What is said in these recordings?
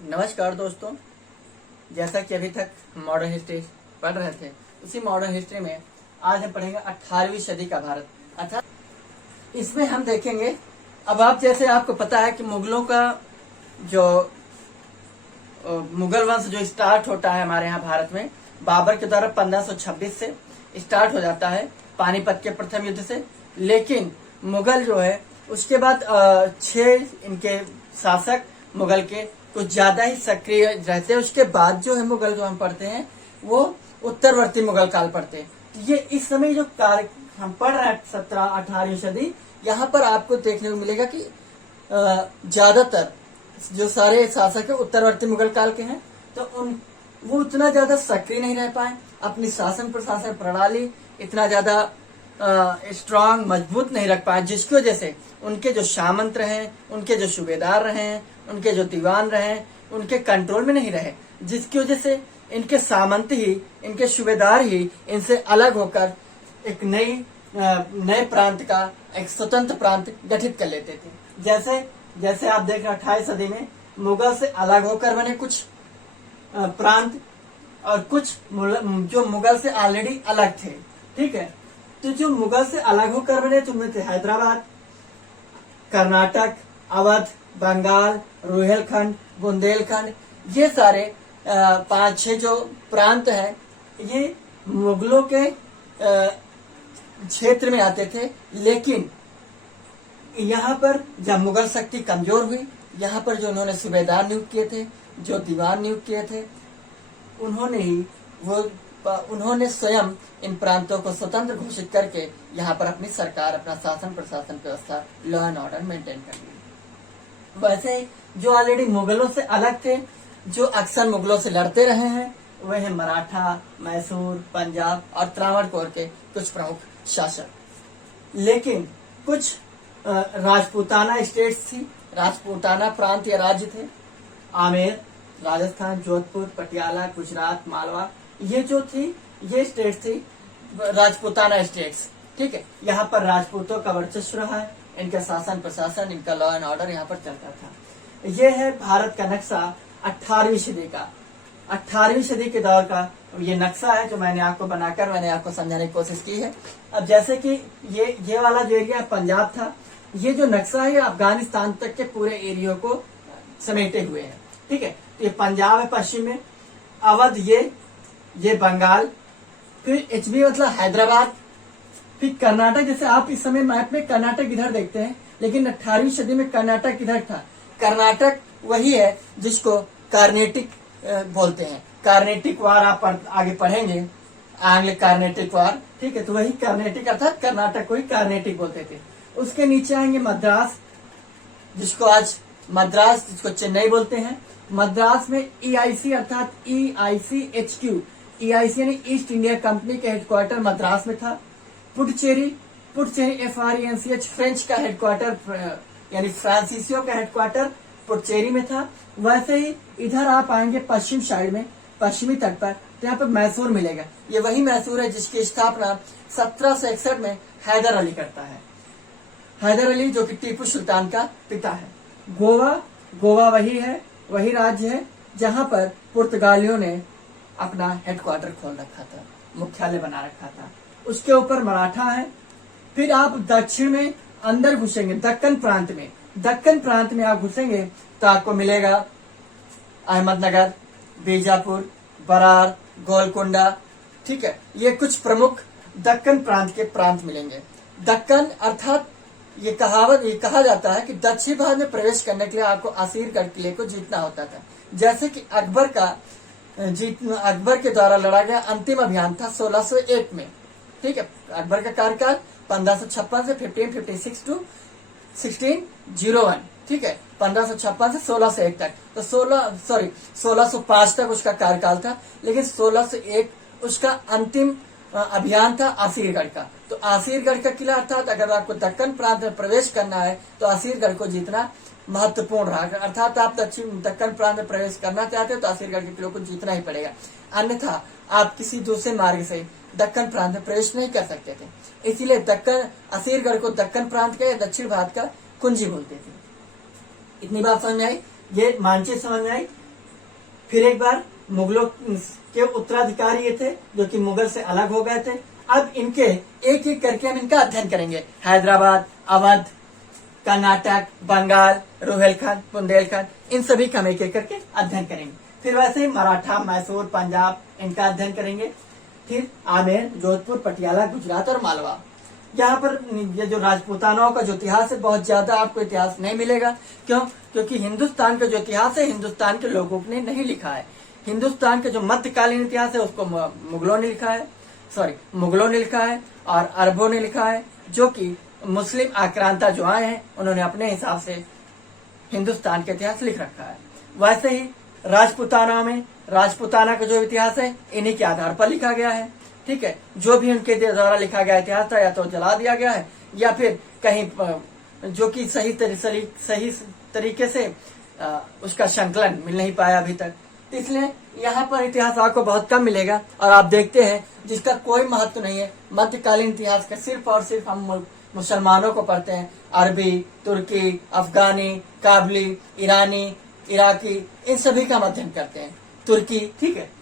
नमस्कार दोस्तों। जैसा कि अभी तक मॉडर्न हिस्ट्री पढ़ रहे थे, उसी मॉडर्न हिस्ट्री में आज हम पढ़ेंगे 18वीं सदी का भारत। अर्थात इसमें हम देखेंगे, अब आप जैसे आपको पता है कि मुगलों का जो मुगल वंश जो स्टार्ट होता है हमारे यहाँ भारत में, बाबर के द्वारा 1526 से स्टार्ट हो जाता है, पानीपत के प्रथम युद्ध से। लेकिन मुगल जो है उसके बाद 6 इनके शासक मुगल के कुछ ज्यादा ही सक्रिय रहते हैं। उसके बाद जो है मुगल जो हम पढ़ते हैं वो उत्तरवर्ती मुगल काल पढ़ते हैं। ये इस समय जो काल हम पढ़ रहे हैं 17-18वीं सदी, यहाँ पर आपको देखने को मिलेगा कि ज्यादातर जो सारे शासक है उत्तरवर्ती मुगल काल के हैं, तो वो उतना ज्यादा सक्रिय नहीं रह पाए, अपनी शासन प्रशासन प्रणाली इतना ज्यादा स्ट्रांग मजबूत नहीं रख पाए, जिसकी वजह से उनके जो सामंत रहे, उनके जो सूबेदार रहे, उनके जो दीवान रहे, उनके कंट्रोल में नहीं रहे, जिसकी वजह से इनके सामंत ही, इनके सूबेदार ही इनसे अलग होकर एक नए प्रांत का एक स्वतंत्र प्रांत गठित कर लेते थे। जैसे आप देख रहे हैं 28वीं सदी में मुगल से अलग होकर बने कुछ प्रांत और कुछ जो मुगल से ऑलरेडी अलग थे। ठीक है, तो जो मुगल से अलग होकर बने उनमें थे हैदराबाद, कर्नाटक, अवध, बंगाल, रोहिलखंड, बुंदेलखंड। ये सारे 5-6 जो प्रांत हैं, ये मुगलों के क्षेत्र में आते थे। लेकिन यहाँ पर जब मुगल शक्ति कमजोर हुई, यहाँ पर जो उन्होंने सूबेदार नियुक्त किए थे, जो दीवान नियुक्त किए थे, उन्होंने स्वयं इन प्रांतों को स्वतंत्र घोषित करके यहाँ पर अपनी सरकार, अपना शासन प्रशासन व्यवस्था, लॉ एंड ऑर्डर मेंटेन कर ली। वैसे ही जो ऑलरेडी मुगलों से अलग थे, जो अक्सर मुगलों से लड़ते रहे हैं, वह है मराठा, मैसूर, पंजाब और त्रावणकोर के कुछ प्रमुख शासक। लेकिन कुछ राजपूताना स्टेट्स थी, राजपूताना प्रांत या राज्य थे, आमेर, राजस्थान, जोधपुर, पटियाला, गुजरात, मालवा, ये जो थी ये स्टेट थी राजपूताना स्टेट्स। ठीक है, यहाँ पर राजपूतों का वर्चस्व रहा है, इनका शासन प्रशासन, इनका लॉ एंड ऑर्डर यहाँ पर चलता था। ये है भारत का नक्शा 18वीं सदी का, 18वीं सदी के दौर का ये नक्शा है जो मैंने आपको समझाने की कोशिश की है। अब जैसे कि ये वाला जो एरिया पंजाब था, ये जो नक्शा है ये अफगानिस्तान तक के पूरे एरिया को समेटे हुए है। ठीक है, तो ये पंजाब है पश्चिम में, अवध ये बंगाल, फिर एचबी मतलब हैदराबाद, फिर कर्नाटक। जैसे आप इस समय मैप में कर्नाटक इधर देखते हैं, लेकिन 18वीं सदी में कर्नाटक इधर था। कर्नाटक वही है जिसको कार्नेटिक बोलते हैं। कार्नेटिक वार आप आगे पढ़ेंगे, आंग्ल कार्नेटिक वार। ठीक है, तो वही कार्नेटिक अर्थात कर्नाटक को ही कार्नेटिक बोलते थे। उसके नीचे आएंगे मद्रास, जिसको चेन्नई बोलते हैं। मद्रास में EIC अर्थात EICHQ, EIC यानी ईस्ट इंडिया कंपनी का हेडक्वार्टर मद्रास में था। पुडचेरी FRENCH फ्रेंच का हेडक्वार्टर यानी फ्रांसीसियो का हेडक्वार्टर पुडचेरी में था। वैसे ही इधर आप आएंगे पश्चिम साइड में, पश्चिमी तट पर, तो यहाँ पे मैसूर मिलेगा। ये वही मैसूर है जिसकी स्थापना 1761 में हैदर अली करता है। हैदर अली जो कि टीपू सुल्तान का पिता है। गोवा वही राज्य है जहाँ पर पुर्तगालियों ने अपना हेडक्वार्टर खोल रखा था, मुख्यालय बना रखा था। उसके ऊपर मराठा है। फिर आप दक्षिण में अंदर घुसेंगे, दक्कन प्रांत में आप घुसेंगे तो आपको मिलेगा अहमदनगर, बीजापुर, बरार, गोलकुंडा। ठीक है, ये कुछ प्रमुख दक्कन प्रांत के प्रांत मिलेंगे। दक्कन अर्थात ये कहा जाता है कि दक्षिण भारत में प्रवेश करने के लिए आपको असीरगढ़ किले को जीतना होता था। जैसे कि अकबर के द्वारा लड़ा गया अंतिम अभियान था 1601 में। ठीक है, अकबर का कार्यकाल 1556 से 1556 टू 1601। ठीक है, 1556 से 1601 तक, तो 1605 तक उसका कार्यकाल था। लेकिन 1601 उसका अंतिम अभियान था आसीरगढ़ का। तो आसीरगढ़ का किला अर्थात अगर आपको दक्कन प्रांत में प्रवेश करना है तो आसीरगढ़ को जीतना महत्वपूर्ण रहा। अर्थात आप दक्कन प्रांत में प्रवेश करना चाहते हो तो आसीरगढ़ के किलों को जीतना ही पड़ेगा, अन्यथा आप किसी दूसरे मार्ग से दक्कन प्रांत में प्रवेश नहीं कर सकते थे। इसीलिए आसीरगढ़ को दक्कन प्रांत का या दक्षिण भारत का कुंजी बोलते थे। इतनी बात समझ में आई, ये मानचित्र समझ में आई। फिर एक बार मुगलों के उत्तराधिकारी ये थे जो कि मुगल से अलग हो गए थे। अब इनके एक एक करके हम इनका अध्ययन करेंगे। हैदराबाद, अवध, कर्नाटक, बंगाल, रोहिलखंड, बुंदेलखंड, इन सभी का हम एक एक करके अध्ययन करेंगे। फिर वैसे ही मराठा, मैसूर, पंजाब, इनका अध्ययन करेंगे। फिर आमेर, जोधपुर, पटियाला, गुजरात और मालवा। यहाँ पर ये जो राजपूतानाओं का जो इतिहास है, बहुत ज्यादा आपको इतिहास नहीं मिलेगा। क्यों? क्योंकि हिंदुस्तान का जो इतिहास है हिंदुस्तान के लोगों ने नहीं लिखा है। हिंदुस्तान का जो मध्यकालीन इतिहास है उसको मुगलों ने लिखा है, मुगलों ने लिखा है और अरबों ने लिखा है, जो कि मुस्लिम आक्रांता जो आए हैं उन्होंने अपने हिसाब से हिंदुस्तान का इतिहास लिख रखा है। वैसे ही राजपूताना का जो इतिहास है इन्हीं के आधार पर लिखा गया है। ठीक है, जो भी उनके द्वारा लिखा गया इतिहास था या तो जला दिया गया है या फिर कहीं जो कि सही तरीके से उसका संकलन मिल नहीं पाया अभी तक। इसलिए यहाँ पर इतिहास आपको बहुत कम मिलेगा और आप देखते हैं जिसका कोई महत्व नहीं है। मध्यकालीन इतिहास का सिर्फ और सिर्फ हम मुसलमानों को पढ़ते हैं। अरबी, तुर्की, अफगानी, काबली, ईरानी, इराकी, इन सभी का अध्ययन करते हैं। तुर्की, ठीक है।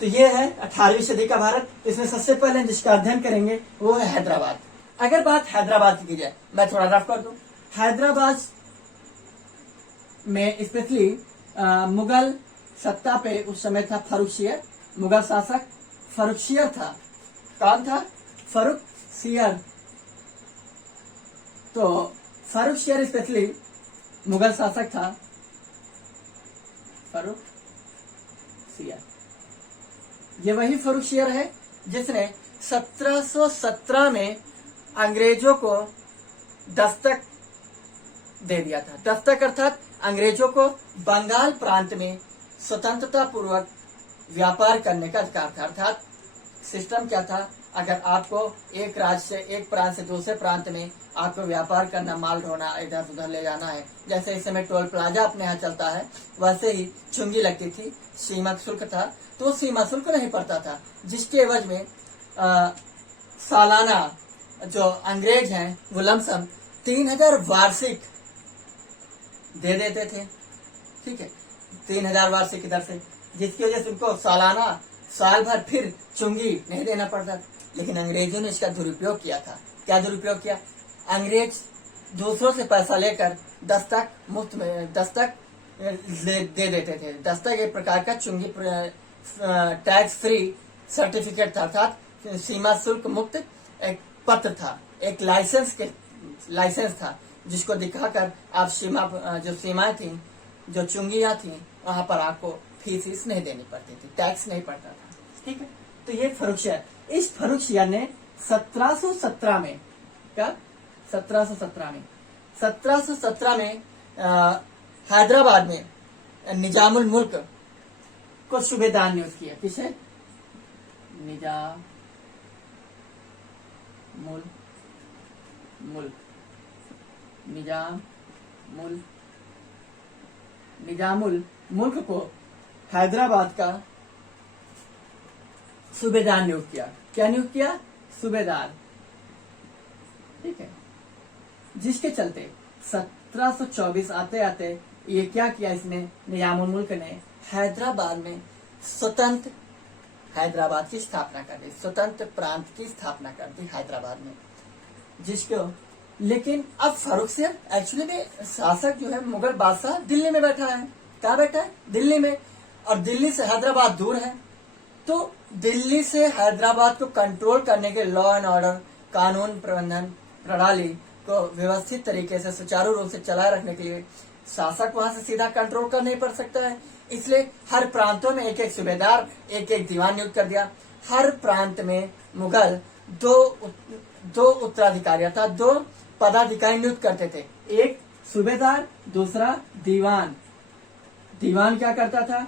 तो ये है 18वीं सदी का भारत। इसमें सबसे पहले जिसका अध्ययन करेंगे वो है हैदराबाद। अगर बात हैदराबाद की जाए, मैं थोड़ा रफ कर दूं। हैदराबाद में स्पेशली मुगल सत्ता पे उस समय था फर्रुखसियर। मुगल शासक फर्रुखसियर था। कौन था? फर्रुखसियर। तो फर्रुखसियर स्पेशली मुगल शासक था, फर्रुखसियर। ये वही फर्रुखसियर है जिसने 1717 में अंग्रेजों को दस्तक दे दिया था। दस्तक अर्थात अंग्रेजों को बंगाल प्रांत में स्वतंत्रता पूर्वक व्यापार करने का अधिकार था। अर्थात सिस्टम क्या था, अगर आपको एक राज्य से, एक प्रांत से दूसरे प्रांत में आपको व्यापार करना, माल ढोना, इधर उधर ले जाना है, जैसे इस समय टोल प्लाजा अपने यहाँ चलता है, वैसे ही चुंगी लगती थी, सीमा शुल्क था। तो सीमा शुल्क नहीं पड़ता था, जिसके एवज में सालाना जो अंग्रेज हैं वो लमसम 3000 वार्षिक दे देते थे। ठीक है, 3000 वार्षिक इधर से, जिसकी वजह से उनको सालाना, साल भर फिर चुंगी नहीं देना पड़ता। लेकिन अंग्रेजों ने इसका दुरुपयोग किया था। क्या दुरुपयोग किया? अंग्रेज दूसरों से पैसा लेकर दस्तक मुफ्त में दस्तक दे देते थे। दस्तक एक प्रकार का चुंगी टैक्स फ्री सर्टिफिकेट था, अर्थात सीमा शुल्क मुक्त एक पत्र था, एक लाइसेंस था, जिसको दिखाकर आप जो सीमाएं थी, जो चुंगियां थी, वहां पर आपको फीस नहीं देनी पड़ती थी, टैक्स नहीं पड़ता था। ठीक है, तो ये फर्रुखसियर, इस फर्रुखसियर ने 1717 में, क्या 1717 में हैदराबाद में निजामुल मुल्क को सूबेदार नियुक्त किया। किसे? निजामुल मुल्क को हैदराबाद का सूबेदार नियुक्त किया। क्या नियुक्त किया? सूबेदार। ठीक है, जिसके चलते 1724 आते आते ये क्या किया इसने, निजामुल मुल्क ने हैदराबाद में स्वतंत्र हैदराबाद की स्थापना कर दी, स्वतंत्र प्रांत की स्थापना कर दी हैदराबाद में। जिसको लेकिन अब फर्रुखसियर एक्चुअली में शासक जो है मुगल बादशाह दिल्ली में बैठा है। कहाँ बैठा है? दिल्ली में। और दिल्ली से हैदराबाद दूर है, तो दिल्ली से हैदराबाद को कंट्रोल करने के लॉ एंड ऑर्डर, कानून प्रबंधन प्रणाली को व्यवस्थित तरीके से सुचारू रूप से चलाए रखने के लिए शासक वहां से सीधा कंट्रोल कर नहीं पड़ सकता है। इसलिए हर प्रांतों में एक एक सूबेदार, एक एक दीवान नियुक्त कर दिया। हर प्रांत में मुगल दो उत्तराधिकारी अर्थात 2 पदाधिकारी नियुक्त करते थे, एक सूबेदार, दूसरा दीवान। दीवान क्या करता था?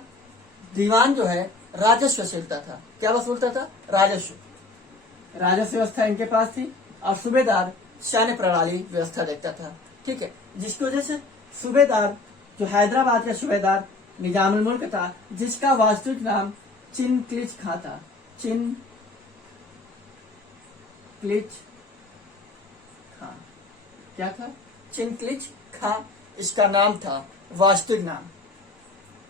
दीवान जो है राजस्व वसूलता था। क्या वसूलता था? राजस्व व्यवस्था इनके पास थी। और सूबेदार सैन्य प्रणाली व्यवस्था देखता था। ठीक है, जिसकी वजह से सूबेदार, जो हैदराबाद का सूबेदार निजामुल मुल्क था, जिसका वास्तविक नाम चिनक्लिच खां था। चिनक्लिच खां क्या था? चिनक्लिच खां इसका नाम था, वास्तविक नाम।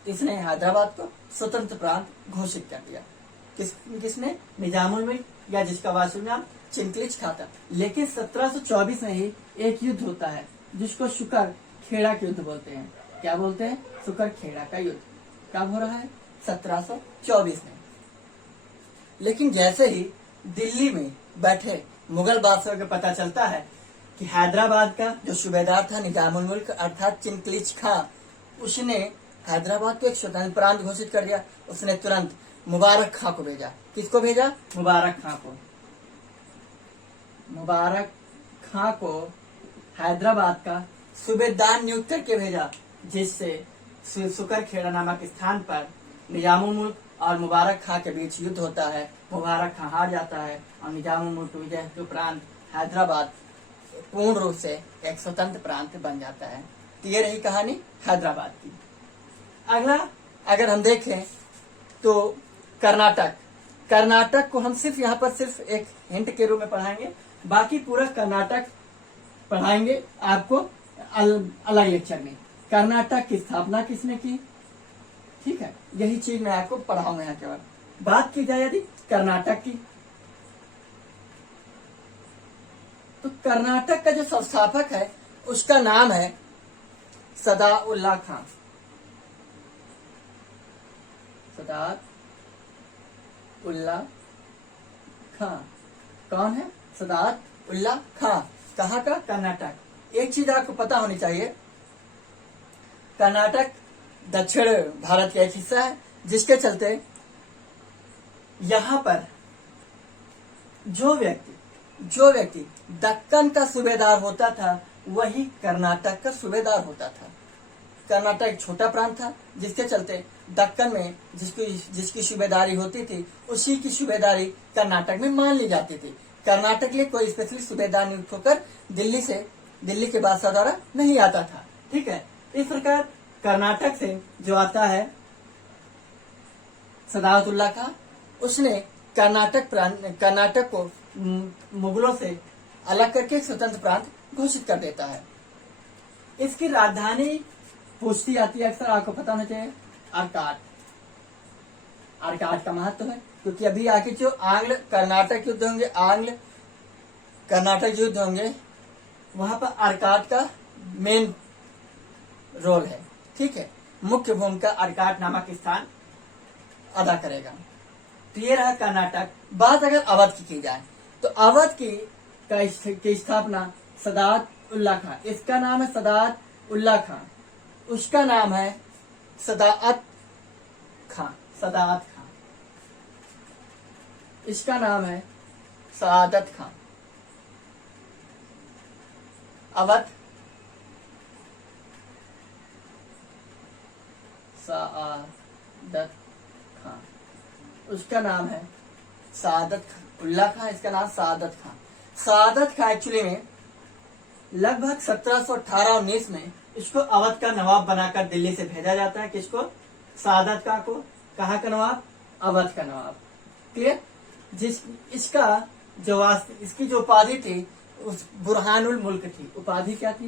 इसने हैदराबाद को स्वतंत्र प्रांत घोषित कर दिया। किसने? निजामुल मुल्क, या जिसका वास्तविक नाम चिंकलिज खा था। लेकिन 1724 में ही एक युद्ध होता है जिसको शुकर खेड़ा के युद्ध बोलते हैं। क्या बोलते हैं? शुकर खेड़ा का युद्ध। कब हो रहा है? 1724 में। लेकिन जैसे ही दिल्ली में बैठे मुगल बादशाह को पता चलता है कि हैदराबाद का जो सूबेदार था निजामुल मुल्क अर्थात चिंकलिज खां, उसने हैदराबाद को एक स्वतंत्र प्रांत घोषित कर दिया, उसने तुरंत मुबारक खां को भेजा। किसको भेजा? मुबारक खां को। मुबारक खां को हैदराबाद का सूबेदार नियुक्त करके भेजा, जिससे सुकर खेड़ा नामक स्थान पर निजामुल मुल्क और मुबारक खां के बीच युद्ध होता है। मुबारक खां हार जाता है और निजामुल मुल्क विजय के उपरांत हैदराबाद पूर्ण रूप से एक स्वतंत्र प्रांत बन जाता है। तो ये रही कहानी हैदराबाद की। अगला अगर हम देखें तो कर्नाटक। कर्नाटक को हम सिर्फ यहाँ पर सिर्फ एक हिंट के रूप में पढ़ाएंगे, बाकी पूरा कर्नाटक पढ़ाएंगे आपको अलग लेक्चर में। कर्नाटक की स्थापना किसने की? ठीक है, यही चीज मैं आपको पढ़ाऊंगा यहाँ के बाद। बात की जाए यदि कर्नाटक की, तो कर्नाटक का जो संस्थापक है उसका नाम है सदाउल्ला खां। सदाउल्ला खां कौन है? सदाउल्ला खां। कहाँ का? कर्नाटक। एक चीज आपको पता होनी चाहिए, कर्नाटक दक्षिण भारत का एक हिस्सा है, जिसके चलते यहाँ पर जो व्यक्ति दक्कन का सूबेदार होता था वही कर्नाटक का सूबेदार होता था। कर्नाटक एक छोटा प्रांत था, जिसके चलते दक्कन में जिसकी सूबेदारी होती थी उसी की सूबेदारी कर्नाटक में मान ली जाती थी। कर्नाटक के लिए कोई स्पेशली सूबेदार नियुक्त होकर दिल्ली के बादशाह द्वारा नहीं आता था। ठीक है, इस प्रकार कर्नाटक से जो आता है सदाउल्ला खां, उसने कर्नाटक को मुगलों से अलग करके स्वतंत्र प्रांत घोषित कर देता है। इसकी राजधानी पूछती आती है अक्सर, आपको पता होना चाहिए, आरकाट। आरकाट का महत्व है क्योंकि अभी आगे जो आंग्ल कर्नाटक युद्ध होंगे वहां पर आरकाट का मेन रोल है। ठीक है, मुख्य भूमिका आरकाट नामक स्थान अदा करेगा। तो ये रहा कर्नाटक। बात अगर अवध की जाए तो अवध की स्थापना सदाउल्ला खां, इसका नाम है सदाउल्ला खां, उसका नाम है सदाअत खां, इसका नाम है सआदत खां। अवध सआदत खां, उसका नाम है सआदत उल्ला खां, इसका नाम सआदत खां। सआदत खां एक्चुअली में लगभग 1718-19 में इसको अवध का नवाब बनाकर दिल्ली से भेजा जाता है। किसको? सआदत खां को। कहाँ का नवाब? अवध का नवाब। क्लियर? इसकी जो उपाधि थी उस बुरहानुल मुल्क थी। उपाधि क्या थी?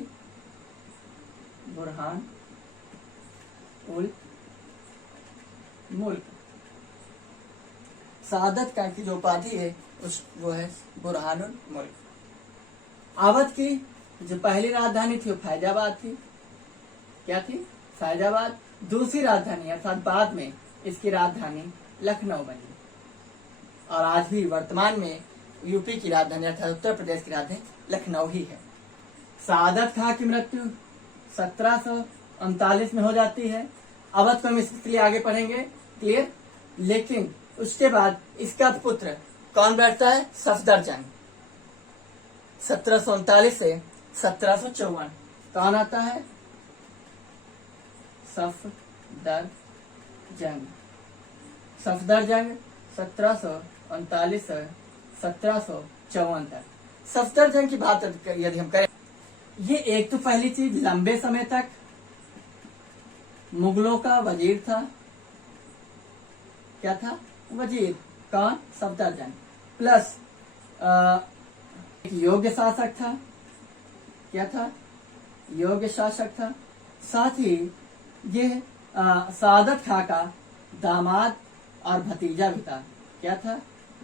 बुरहान उल मुल्क। सआदत खां की जो उपाधि है वो है बुरहानुल मुल्क। अवध की जो पहली राजधानी थी वो फैजाबाद थी। क्या थी? फैजाबाद। दूसरी राजधानी अर्थात बाद में इसकी राजधानी लखनऊ बनी और आज भी वर्तमान में यूपी की राजधानी अर्थात उत्तर प्रदेश की राजधानी लखनऊ ही है। सआदत खां की मृत्यु 1739 में हो जाती है। अवध को हम इसलिए आगे पढ़ेंगे। क्लियर? लेकिन उसके बाद इसका पुत्र कौन बैठता है? सफदरजंग। 1739 से 1754 कौन आता है? सफदरजंग। 1739 से 1754 तक। सफदरजंग की बात यदि हम करें, ये एक तो पहली चीज लंबे समय तक मुगलों का वजीर था। क्या था? वजीर। कौन? सफदरजंग। प्लस एक योग्य शासक था। क्या था? योग्य शासक था। साथ ही ये सादत खां का दामाद और भतीजा भी था। क्या था?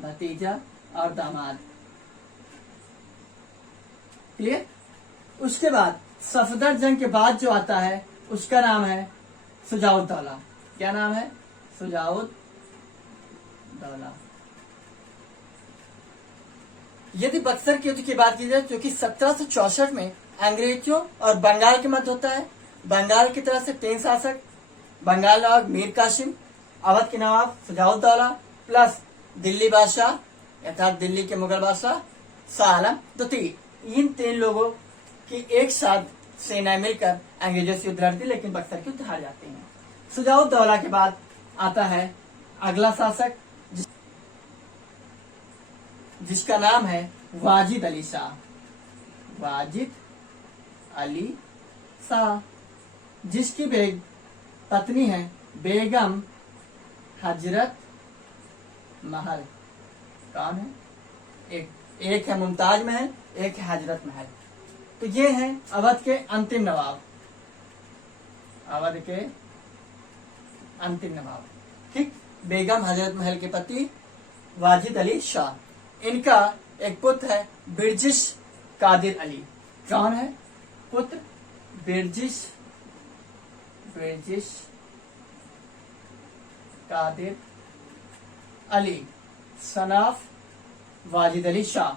भतीजा और दामाद। क्लियर? उसके बाद सफदर जंग के बाद जो आता है उसका नाम है शुजाउद्दौला। क्या नाम है? शुजाउद्दौला। यदि बक्सर के युद्ध की बात की जाए जो कि 1764 में अंग्रेजों और बंगाल के मध्य होता है। बंगाल की तरफ से 3 शासक, बंगाल नवाब मीर कासिम, अवध के नवाब शुजाउद्दौला प्लस दिल्ली बादशाह अर्थात दिल्ली के मुगल बादशाह शाह आलम द्वितीय, इन 3 लोगों की एक साथ सेना मिलकर अंग्रेजों से युद्ध लड़ती, लेकिन बक्सर के युद्ध हार जाते हैं। शुजाउद्दौला के बाद आता है अगला शासक जिसका नाम है वाजिद अली शाह। वाजिद अली शाह, जिसकी पत्नी है बेगम हजरत महल। कौन है? एक है मुमताज महल, एक है हजरत महल। तो ये हैं अवध के अंतिम नवाब। अवध के अंतिम नवाब। ठीक। बेगम हजरत महल के पति वाजिद अली शाह। इनका एक पुत्र है बिरजिश कादिर अली। कौन है पुत्र? बिरजिश कादिर अली सन ऑफ वाजिद अली शाह।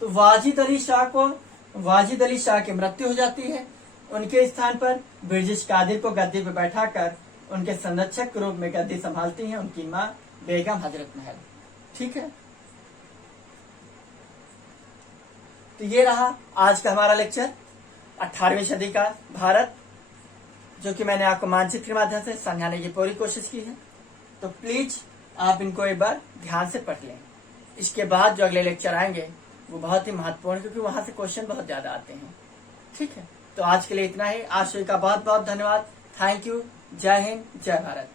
तो वाजिद अली शाह की मृत्यु हो जाती है। उनके स्थान पर बिरजिश कादिर को गद्दी पर बैठाकर उनके संरक्षक के रूप में गद्दी संभालती हैं उनकी मां बेगम हजरत महल। ठीक है। तो ये रहा आज का हमारा लेक्चर 18वीं सदी का भारत, जो कि मैंने आपको मानचित्र के माध्यम से समझाने की पूरी कोशिश की है। तो प्लीज आप इनको एक बार ध्यान से पढ़ लें। इसके बाद जो अगले लेक्चर आएंगे वो बहुत ही महत्वपूर्ण, क्योंकि वहां से क्वेश्चन बहुत ज्यादा आते हैं। ठीक है। तो आज के लिए इतना ही। आज का बहुत बहुत धन्यवाद। Thank you. जय हिंद, जय भारत।